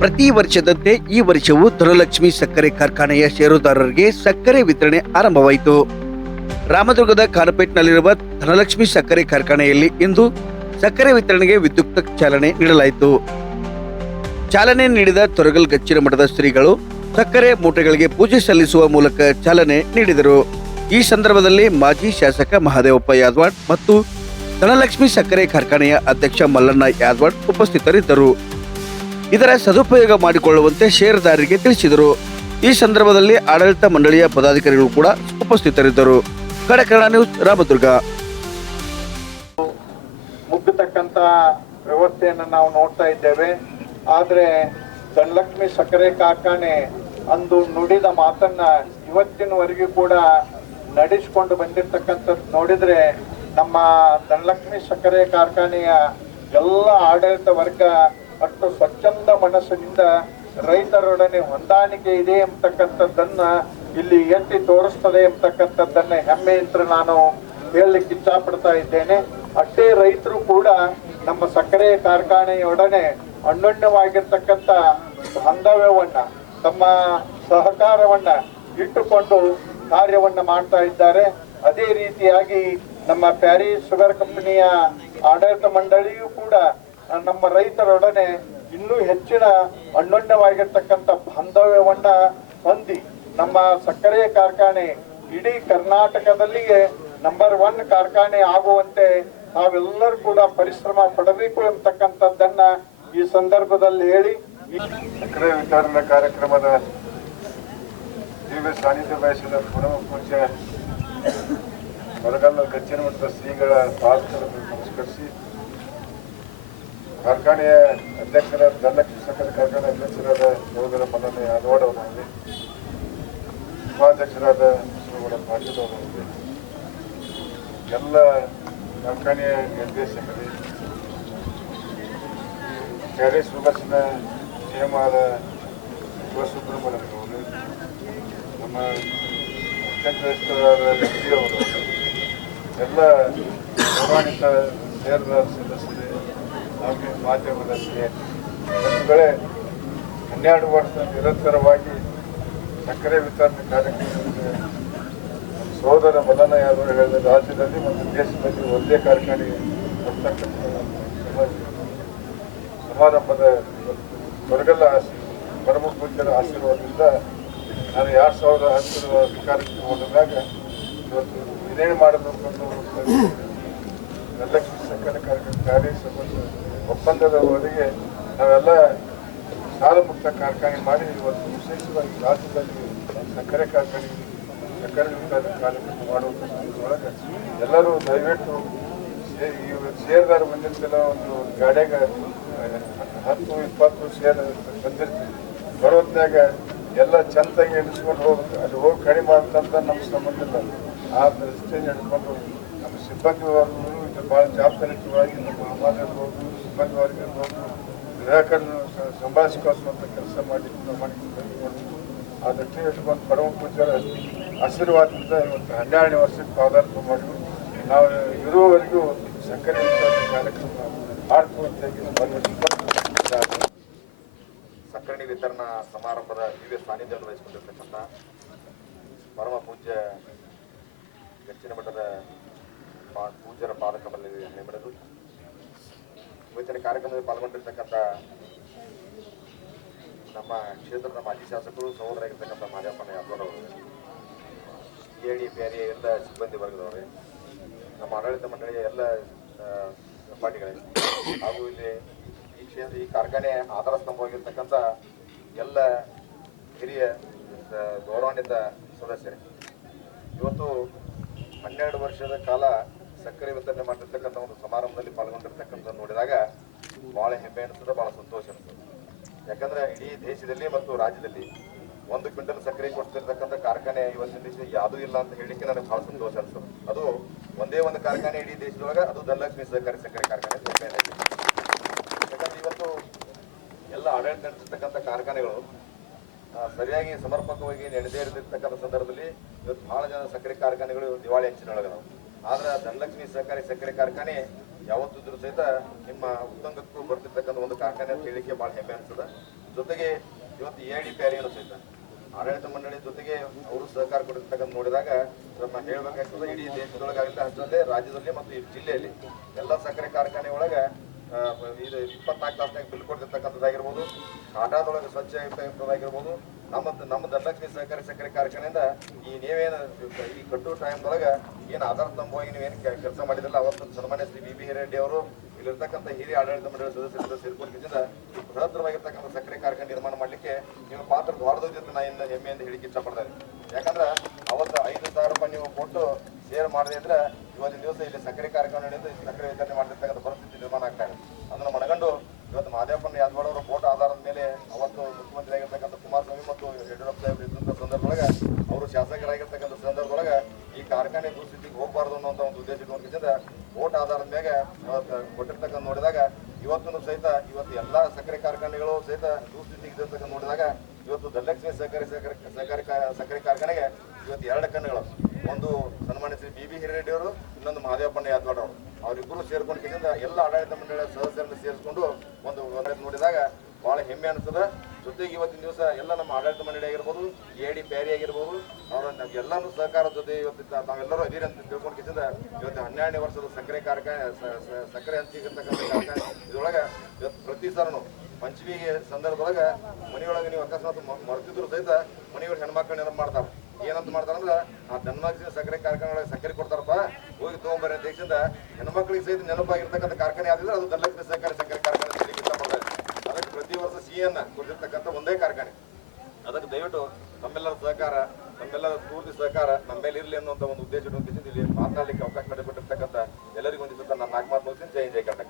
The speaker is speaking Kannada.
ಪ್ರತಿ ವರ್ಷದಂತೆ ಈ ವರ್ಷವೂ ಧನಲಕ್ಷ್ಮಿ ಸಕ್ಕರೆ ಕಾರ್ಖಾನೆಯ ಷೇರುದಾರರಿಗೆ ಸಕ್ಕರೆ ವಿತರಣೆ ಆರಂಭವಾಯಿತು. ರಾಮದುರ್ಗದ ಖಾನಪೇಟ್ನಲ್ಲಿರುವ ಧನಲಕ್ಷ್ಮಿ ಸಕ್ಕರೆ ಕಾರ್ಖಾನೆಯಲ್ಲಿ ಇಂದು ಸಕ್ಕರೆ ವಿತರಣೆಗೆ ವಿದ್ಯುಕ್ತ ಚಾಲನೆ ನೀಡಲಾಯಿತು. ಚಾಲನೆ ನೀಡಿದ ತೊರಗಲ್ ಗಚ್ಚಿನ ಮಠದ ಶ್ರೀಗಳು ಸಕ್ಕರೆ ಮೂಟೆಗಳಿಗೆ ಪೂಜೆ ಸಲ್ಲಿಸುವ ಮೂಲಕ ಚಾಲನೆ ನೀಡಿದರು. ಈ ಸಂದರ್ಭದಲ್ಲಿ ಮಾಜಿ ಶಾಸಕ ಮಹದೇವಪ್ಪ ಯಾದವಾಡ್ ಮತ್ತು ಧನಲಕ್ಷ್ಮಿ ಸಕ್ಕರೆ ಕಾರ್ಖಾನೆಯ ಅಧ್ಯಕ್ಷ ಮಲ್ಲಣ್ಣ ಯಾದವಾಡ್ ಉಪಸ್ಥಿತರಿದ್ದರು. ಇದರ ಸದುಪಯೋಗ ಮಾಡಿಕೊಳ್ಳುವಂತೆ ಷೇರುದಾರರಿಗೆ ತಿಳಿಸಿದರು. ಈ ಸಂದರ್ಭದಲ್ಲಿ ಆಡಳಿತ ಮಂಡಳಿಯ ಪದಾಧಿಕಾರಿಗಳು ಕೂಡ ಉಪಸ್ಥಿತರಿದ್ದರು. ಕನ್ನಡ ನ್ಯೂಸ್, ರಾಮದುರ್ಗ. ಮುಗ್ಗತಕ್ಕಂತ ವ್ಯವಸ್ಥೆಯನ್ನು ನಾವು ನೋಡ್ತಾ ಇದ್ದೇವೆ. ಆದರೆ ಧನಲಕ್ಷ್ಮಿ ಸಕ್ಕರೆ ಕಾರ್ಖಾನೆ ಅಂದು ನುಡಿದ ಮಾತನ್ನ ಇವತ್ತಿನವರೆಗೂ ಕೂಡ ನಡೆಸಿಕೊಂಡು ಬಂದಿರತಕ್ಕಂಥದ್ದು ನೋಡಿದ್ರೆ ನಮ್ಮ ಧನಲಕ್ಷ್ಮಿ ಸಕ್ಕರೆ ಕಾರ್ಖಾನೆಯ ಎಲ್ಲ ಆಡಳಿತ ವರ್ಗ ಅಷ್ಟು ಸ್ವಚ್ಛಂದ ಮನಸ್ಸಿನಿಂದ ರೈತರೊಡನೆ ಹೊಂದಾಣಿಕೆ ಇದೆ ಎಂಬತಕ್ಕಂಥದ್ದನ್ನ ಇಲ್ಲಿ ಎತ್ತಿ ತೋರಿಸ್ತದೆ ಎಂಬತಕ್ಕಂಥದ್ದನ್ನ ಹೆಮ್ಮೆಯಿಂದ ನಾನು ಹೇಳಲಿಕ್ಕೆ ಇಚ್ಛಪಡ್ತಾ ಇದ್ದೇನೆ. ಅಷ್ಟೇ ರೈತರು ಕೂಡ ನಮ್ಮ ಸಕ್ಕರೆ ಕಾರ್ಖಾನೆಯೊಡನೆ ಅನ್ಯೋನ್ಯವಾಗಿರ್ತಕ್ಕಂಥ ಬಾಂಧವ್ಯವನ್ನ, ತಮ್ಮ ಸಹಕಾರವನ್ನ ಇಟ್ಟುಕೊಂಡು ಕಾರ್ಯವನ್ನ ಮಾಡ್ತಾ ಇದ್ದಾರೆ. ಅದೇ ರೀತಿಯಾಗಿ ನಮ್ಮ ಪ್ಯಾರಿಸ್ ಶುಗರ್ ಕಂಪನಿಯ ಆಡಳಿತ ಮಂಡಳಿಯೂ ಕೂಡ ನಮ್ಮ ರೈತರೊಡನೆ ಇನ್ನೂ ಹೆಚ್ಚಿನ ಅನ್ಯೋನ್ಯವಾಗಿರ್ತಕ್ಕಂಥ ಬಾಂಧವ್ಯವನ್ನ ಹೊಂದಿ ನಮ್ಮ ಸಕ್ಕರೆ ಕಾರ್ಖಾನೆ ಇಡೀ ಕರ್ನಾಟಕದಲ್ಲಿಯೇ ನಂಬರ್ 1 ಕಾರ್ಖಾನೆ ಆಗುವಂತೆ ನಾವೆಲ್ಲರೂ ಕೂಡ ಪರಿಶ್ರಮ ಪಡಬೇಕು ಎಂಬತಕ್ಕಂಥದ್ದನ್ನ ಈ ಸಂದರ್ಭದಲ್ಲಿ ಹೇಳಿ, ಸಕ್ಕರೆ ವಿತರಣಾ ಕಾರ್ಯಕ್ರಮದ ದಿವ್ಯ ಸಾನ್ನಿಧ್ಯ ವಹಿಸಿದ ಪರಮ ಪೂಜ್ಯ ಹೊರಗಲ್ಲ ಗಚ್ಚಿನ ಮಠದ ಶ್ರೀಗಳ ಪಾದಗಳನ್ನು ನಮಸ್ಕರಿಸಿ, ಕಾರ್ಖಾನೆಯ ಅಧ್ಯಕ್ಷರಾದ ಧನಲಕ್ಷ್ಮಿ ಸಕ್ಕರೆ ಕಾರ್ಖಾನೆ ಅಧ್ಯಕ್ಷರಾದ ಸಹೋದರ ಮಲ್ಲಣ್ಣ ಯಾದವಾಡ್ ಅವರಲ್ಲಿ, ಉಪಾಧ್ಯಕ್ಷರಾದ ಶ್ರೀಗಳ ಪಾಟೀಲ್ ಅವರಲ್ಲಿ, ಎಲ್ಲ ಕಾರ್ಖಾನೆಯ ನಿರ್ದೇಶಕರು, ಪ್ಯಾರಿಸ್ ಶುಗರ್ಸ್ನ ಸಿಎಂ ಆದ ಶಿವಸುಬ್ರಹ್ಮಣ್ಯಂ ಅವರು, ನಮ್ಮ ಅಧ್ಯಕ್ಷರಾದ ಎಂ.ಪಿ. ಅವರು, ಎಲ್ಲ ಗೌರವಾನ್ವಿತ ಷೇರುದಾರ ಸದಸ್ಯರೇ ಹಾಗೆ ಮಾಧ್ಯಮದ ಸ್ನೇಹಿತರುಗಳೇ, 12 ವರ್ಷ ನಿರಂತರವಾಗಿ ಸಕ್ಕರೆ ವಿತರಣೆ ಕಾರ್ಯಕ್ರಮಕ್ಕೆ ನಮ್ಮ ಸಹೋದರ ಮಲ್ಲಣ್ಣ ಯಾದವ್ ಹೇಳಿದ ರಾಜ್ಯದಲ್ಲಿ ಮತ್ತು ದೇಶದಲ್ಲಿ ಒಂದೇ ಕಾರ್ಖಾನೆ ಬರ್ತಕ್ಕಂಥ ಸಮಾರಂಭದ ಹೊರಗಲ್ಲ ಪರಮ ಪೂಜ್ಯರ ಆಶೀರ್ವಾದದಿಂದ ನಾನು 2010 ಅಧಿಕಾರಕ್ಕೆ ಹೋದಾಗ ಇವತ್ತು ಏನೇನು ಮಾಡಬೇಕು ಅಂತ ಧನಲಕ್ಷ್ಮಿ ಸಕ್ಕರೆ ಕಾರ್ಖಾನೆ ಒಪ್ಪಂದದವರೆಗೆ ನಾವೆಲ್ಲ ಸಾಲ ಮುಕ್ತ ಕಾರ್ಖಾನೆ ಮಾಡಿ ಇವತ್ತು ವಿಶೇಷವಾಗಿ ರಾಜ್ಯದಲ್ಲಿ ಸಕ್ಕರೆ ಕಾರ್ಖಾನೆ ಸಕ್ಕರೆ ವಿತರಣೆ ಕಾರ್ಯಕ್ರಮ ಮಾಡುವುದರೊಳಗೆ ಎಲ್ಲರೂ ದಯವಿಟ್ಟು ಷೇರುದಾರ ಬಂದಿರ್ತಿಲ್ಲ, ಒಂದು ಗಾಡಿಯಾಗ 10-20 ಷೇರ್ ಬಂದಿರ್ತೀವಿ, ಬರೋದ್ನಾಗ ಎಲ್ಲ ಚಂದಾಗಿ ಎಣಿಸ್ಕೊಂಡು ಹೋಗ್ಬೇಕು. ಅಲ್ಲಿ ಹೋಗಿ ಕಡಿಮೆ ಅಂತಂತ ನಮ್ಮ ಸಂಬಂಧ ಇಲ್ಲ. ಆ ದೃಷ್ಟಿಯಿಂದ ಹಿಡ್ಕೊಂಡು ನಮ್ಮ ಸಿಬ್ಬಂದಿ ವರ್ಗಗಳು ಇದು ಭಾಳ ಜವಾಬ್ದಾರಿಯುತವಾಗಿ ನಮ್ಮ ಸಮಾಜ ಇರ್ಬೋದು, ಸಿಬ್ಬಂದಿ ವರ್ಗ ಇರ್ಬೋದು, ಗ್ರಾಹಕರನ್ನು ಸಂಭಾಷಿಸುವಂಥ ಕೆಲಸ ಮಾಡಿ ಆ ದೃಷ್ಟಿಗೆ ಇಟ್ಕೊಂಡು ಪರಮ ಪೂಜ್ಯರ ಆಶೀರ್ವಾದದಿಂದ ಇವತ್ತು 12ನೇ ವರ್ಷಕ್ಕೆ ಪಾದಾರ್ಪಣೆ ಮಾಡಿ ನಾವು ಇರುವವರೆಗೂ ಸಕ್ಕರೆ ವಿತರಣೆ ಕಾರ್ಯಕ್ರಮ ಮಾಡ್ಕೊಳ್ಳುವಂತಾಗಿ ಸಕ್ಕರೆ ವಿತರಣಾ ಸಮಾರಂಭದ ದಿವ್ಯ ಸಾನ್ನಿಧ್ಯವನ್ನು ವಹಿಸಿಕೊಂಡಿರ್ತಕ್ಕಂಥ ಪರಮ ಪೂಜ್ಯ ಗಚ್ಚಿನ ಮಠದ ಪೂಜ್ಯರ ಪಾದಕಮಲಲ್ಲಿ ನೇಮಡದು ಇವತ್ತಿನ ಕಾರ್ಯಕ್ರಮದಲ್ಲಿ ಪಾಲ್ಗೊಂಡಿರ್ತಕ್ಕಂಥ ನಮ್ಮ ಕ್ಷೇತ್ರದ ಮಾಜಿ ಶಾಸಕರು, ಸಹೋದರಾಗಿರ್ತಕ್ಕಂಥ ಮಾದೇವಪ್ಪ ಯಾದವಾಡ್ ಅವರು, EID ಪ್ಯಾರಿಯ ಎಲ್ಲ ಸಿಬ್ಬಂದಿ ವರ್ಗದವರೇ, ನಮ್ಮ ಆಡಳಿತ ಮಂಡಳಿಯ ಎಲ್ಲ ಪಾರ್ಟಿಗಳೇ, ಹಾಗೂ ಇಲ್ಲಿ ಈ ಕಾರ್ಖಾನೆ ಆಧಾರ ಸ್ತಂಭವಾಗಿರ್ತಕ್ಕಂಥ ಎಲ್ಲ ಹಿರಿಯ ಗೌರವಾನ್ವಿತ ಸದಸ್ಯರೇ, ಇವತ್ತು 12 ವರ್ಷದ ಕಾಲ ಸಕ್ಕರೆ ವಿತರಣೆ ಮಾಡಿರ್ತಕ್ಕಂಥ ಒಂದು ಸಮಾರಂಭದಲ್ಲಿ ಪಾಲ್ಗೊಂಡಿರ್ತಕ್ಕಂಥ ನೋಡಿದಾಗ ಭಾಳ ಹೆಮ್ಮೆ ಅನಿಸ್ತದೆ, ಭಾಳ ಸಂತೋಷ ಅನಿಸ್ತದೆ. ಯಾಕಂದ್ರೆ ಇಡೀ ದೇಶದಲ್ಲಿ ಮತ್ತು ರಾಜ್ಯದಲ್ಲಿ 1 ಕ್ವಿಂಟಲ್ ಸಕ್ಕರೆ ಕೊಡ್ತಿರ್ತಕ್ಕಂಥ ಕಾರ್ಖಾನೆ ಇವತ್ತಿನ ದೇಶದಲ್ಲಿ ಯಾವುದೂ ಇಲ್ಲ ಅಂತ ಹೇಳಲಿಕ್ಕೆ ನನಗೆ ಭಾಳ ಸಂತೋಷ ಅನಿಸ್ತದೆ. ಅದು ಒಂದೇ ಒಂದು ಕಾರ್ಖಾನೆ ಇಡೀ ದೇಶದೊಳಗೆ, ಅದು ಧನಲಕ್ಷ್ಮಿ ಸಕ್ಕರೆ ಕಾರ್ಖಾನೆ. ಯಾಕಂದ್ರೆ ಇವತ್ತು ಎಲ್ಲ ಆಡಳಿತ ನಡೆಸಿರ್ತಕ್ಕಂಥ ಕಾರ್ಖಾನೆಗಳು ಸರಿಯಾಗಿ ಸಮರ್ಪಕವಾಗಿ ನಡೆದೇ ಇರತಕ್ಕಂಥ ಸಂದರ್ಭದಲ್ಲಿ ಇವತ್ತು ಬಹಳ ಜನ ಸಕ್ಕರೆ ಕಾರ್ಖಾನೆಗಳು ದಿವಾಳಿ ಅಂಚಿನೊಳಗದಾವೆ. ಆದ್ರೆ ಧನಲಕ್ಷ್ಮಿ ಸಹಕಾರಿ ಸಕ್ಕರೆ ಕಾರ್ಖಾನೆ ಯಾವತ್ತಿದ್ರೂ ಸಹಿತ ನಿಮ್ಮ ಉತ್ತಂಗಕ್ಕೂ ಬರ್ತಿರ್ತಕ್ಕಂಥ ಒಂದು ಕಾರ್ಖಾನೆ ಅಂತ ಹೇಳಿಕೆ ಭಾಳ ಹೆಮ್ಮೆ ಅನ್ಸದ. ಜೊತೆಗೆ ಇವತ್ತು AD ಪ್ಯಾರಿಯನ್ನು ಸಹಿತ ಆಡಳಿತ ಮಂಡಳಿ ಜೊತೆಗೆ ಅವರು ಸಹಕಾರ ಕೊಟ್ಟಿರ್ತಕ್ಕಂಥ ನೋಡಿದಾಗ ನಮ್ಮ ಹೇಳ್ಬೇಕಾಗ್ತದೆ, ಇಡೀ ದೇಶದೊಳಗಾಗಲಿ ಅಷ್ಟರಲ್ಲೇ ರಾಜ್ಯದಲ್ಲಿ ಮತ್ತು ಈ ಜಿಲ್ಲೆಯಲ್ಲಿ ಎಲ್ಲ ಸಕ್ಕರೆ ಕಾರ್ಖಾನೆ ಒಳಗೆ ಇದು 24 ತಾಸಿನಾಗ ಬಿಲ್ ಕೊಡ್ತಿರ್ತಕ್ಕಂಥದ್ದಾಗಿರ್ಬೋದು, ಕಾಟಾದೊಳಗೆ ಸ್ವಚ್ಛ ಇರ್ತಕ್ಕಂಥದ್ದಾಗಿರ್ಬೋದು. ನಮ್ಮ ಧನಲಕ್ಷ್ಮಿ ಸಹಕಾರಿ ಸಕ್ಕರೆ ಕಾರ್ಖಾನೆಯಿಂದ ಈ ನೀವೇನು ಈ ಕಟ್ಟು ಟೈಮ್ದೊಳಗೆ ಏನು ಆಧಾರ ಸ್ತಂಭವಾಗಿ ನೀವೇನು ಕೆಲಸ ಮಾಡಿದ್ರಲ್ಲ, ಅವತ್ತು ಸನ್ಮಾನ್ಯ ಶ್ರೀ BB ಹಿರೇಡ್ಡಿ ಅವರು ಇಲ್ಲಿರ್ತಕ್ಕಂಥ ಹಿರಿಯ ಆಡಳಿತ ಮಂಡಳಿ ಸದಸ್ಯರಿಂದ ಸೇರ್ಕೊಂಡಿದ್ದರಿಂದ ಬೃಹತ್ತರವಾಗಿರ್ತಕ್ಕಂಥ ಸಕ್ಕರೆ ಕಾರ್ಖಾನೆ ನಿರ್ಮಾಣ ಮಾಡಲಿಕ್ಕೆ ನಿಮ್ಮ ಪಾತ್ರ ದೊಡ್ಡದಿದ್ದು ನಾ ಇನ್ನು ಹೆಮ್ಮೆಯಿಂದ ಹೇಳಿಕೆ ಇಷ್ಟಪಡ್ತೇನೆ. ಯಾಕಂದ್ರೆ ಅವತ್ತು 5,000 ರೂಪಾಯಿ ನೀವು ಕೊಟ್ಟು ಶೇರ್ ಮಾಡದೆ ಅಂದ್ರೆ ಇವತ್ತಿನ ದಿವಸ ಇಲ್ಲಿ ಸಕ್ಕರೆ ಕಾರ್ಖಾನೆಯಿಂದ ಸಕ್ಕರೆ ವಿತರಣೆ ಮಾಡಿರ್ತಕ್ಕಂಥ ಪರಿಸ್ಥಿತಿ ನಿರ್ಮಾಣ ಆಗ್ತಾ ಇದೆ. ಅದನ್ನು ಮನಗಂಡು ಇವತ್ತು ಮಹದೇವಪ್ಪನ ಯಾದವಾಡ ಅವರ ಫೋಟೋ ಆಧಾರದ ಮೇಲೆ ಅವತ್ತು ಮುಖ್ಯಮಂತ್ರಿ ಆಗಿರ್ತಕ್ಕಂಥ ಕುಮಾರಸ್ವಾಮಿ ಮತ್ತು ಯಡಿಯೂರಪ್ಪ ಸಾಹೇಬ್ ಇದ್ದಂಥ ಸಂದರ್ಭದೊಳಗೆ ಅವರು ಶಾಸಕರಾಗಿರ್ತಕ್ಕಂಥ ಸಂದರ್ಭದೊಳಗೆ ಈ ಕಾರ್ಖಾನೆ ದುಸ್ಥಿತಿಗೆ ಹೋಗಬಾರ್ದು ಅನ್ನೋಂಥ ಒಂದು ಉದ್ದೇಶ ಇಟ್ಕೊಂಡಿದ್ದ ವೋಟ್ ಆಧಾರದ ಮೇಲೆ ಕೊಟ್ಟಿರ್ತಕ್ಕಂಥ ನೋಡಿದಾಗ ಇವತ್ತು ಸಹಿತ ಇವತ್ತು ಎಲ್ಲ ಸಕ್ಕರೆ ಕಾರ್ಖಾನೆಗಳು ಸಹಿತ ದುಸ್ಥಿತಿಗೆ ಇದ್ದಿರ್ತಕ್ಕಂಥ ನೋಡಿದಾಗ ಇವತ್ತು ಧನಲಕ್ಷ್ಮಿ ಸಕ್ಕರೆ ಕಾರ್ಖಾನೆಗೆ ಇವತ್ತು 2 ಕಣ್ಣುಗಳು, ಒಂದು ಸನ್ಮಾನ್ಯ ಶ್ರೀ BB ಹಿರೇಡ್ಡಿ ಅವರು, ಇನ್ನೊಂದು ಮಹದೇವಪ್ಪನ ಯಾದವಾಡ ಅವರು, ಅವರಿಬ್ಬರು ಸೇರ್ಕೊಂಡಿದ್ದರಿಂದ ಎಲ್ಲ ಆಡಳಿತ ಮಂಡಳಿಯ ಸದಸ್ಯರನ್ನು ಸೇರಿಸಿಕೊಂಡು ಒಂದು ನೋಡಿದಾಗ ಬಹಳ ಹೆಮ್ಮೆ ಅನಿಸ್ತದೆ. ಜೊತೆಗೆ ಇವತ್ತಿನ ದಿವಸ ಎಲ್ಲ ನಮ್ಮ ಆಡಳಿತ ಮಂಡಳಿ ಆಗಿರ್ಬೋದು, AD ಪ್ಯಾರಿ ಆಗಿರ್ಬೋದು, ಅವರ ಎಲ್ಲರೂ ಸಹಕಾರ ಜೊತೆ ಇವತ್ತು ನಾವೆಲ್ಲರೂ ಅದೀರಿ ಅಂತ ತಿಳ್ಕೊಂಡಿದ್ದರಿಂದ ಇವತ್ತು 12ನೇ ವರ್ಷದ ಸಕ್ಕರೆ ಕಾರ್ಖಾನೆ ಸಕ್ಕರೆ ಹಂಚಿರ್ತಕ್ಕಂಥ ಕಾರ್ಖಾನೆ ಇದರೊಳಗೆ ಇವತ್ತು ಪ್ರತಿ ಸಾರನು ಪಂಚಮಿಗೆ ಸಂದರ್ಭದೊಳಗೆ ಮನೆಯೊಳಗೆ ನೀವು ಅಕಸ್ಮಾತ್ ಮರ್ತಿದ್ರು ಸಹಿತ ಮನೆಯೊಳಗೆ ಹೆಣ್ಮಕ್ಳು ನೆನಪು ಮಾಡ್ತಾರೆ. ಏನಂತ ಮಾಡ್ತಾರಂದ್ರೆ ಆ ಧನಲಕ್ಷ್ಮಿ ಸಕ್ಕರೆ ಕಾರ್ಖಾನೆ ಒಳಗೆ ಸಕ್ಕರೆ ಕೊಡ್ತಾರಪ್ಪ, ಹೋಗಿ ತೊಗೊಂಬರ್ರಿ ಅಂತ ದೇಶದಿಂದ ಹೆಣ್ಮಕ್ಳಿಗೆ ಸಹಿತ ನೆನಪಾಗಿರ್ತಕ್ಕಂಥ ಕಾರ್ಖಾನೆ ಆದಿದ್ರೆ ಅದು ಧನಲಕ್ಷ್ಮಿ ಸಕ್ಕರೆ ಕಾರ್ಖಾನೆ ಇಷ್ಟಪಡ್ತಾರೆ. ಅದಕ್ಕೆ ಪ್ರತಿ ವರ್ಷ ಸಿಹಿಯನ್ನ ಕೊಟ್ಟಿರ್ತಕ್ಕಂಥ ಒಂದೇ ಕಾರ್ಖಾನೆ. ಅದಕ್ಕೆ ದಯವಿಟ್ಟು ನಮ್ಮೆಲ್ಲರ ಸಹಕಾರ, ನಮ್ಮೆಲ್ಲರ ಪೂರ್ತಿ ಸಹಕಾರ ನಮ್ಮ ಮೇಲೆ ಇರಲಿ ಅನ್ನುವಂಥ ಒಂದು ಉದ್ದೇಶ ಇಲ್ಲಿ ಮಾತನಾಡಲಿಕ್ಕೆ ಅವಕಾಶ ಮಾಡಿಕೊಟ್ಟಿರ್ತಕ್ಕಂಥ ಎಲ್ಲರಿಗೂ ಒಂದು ನನ್ನ 4 ಮಾತು ಮುಗಿಸಿ ಜೈ ಕರ್ನಾಟಕ.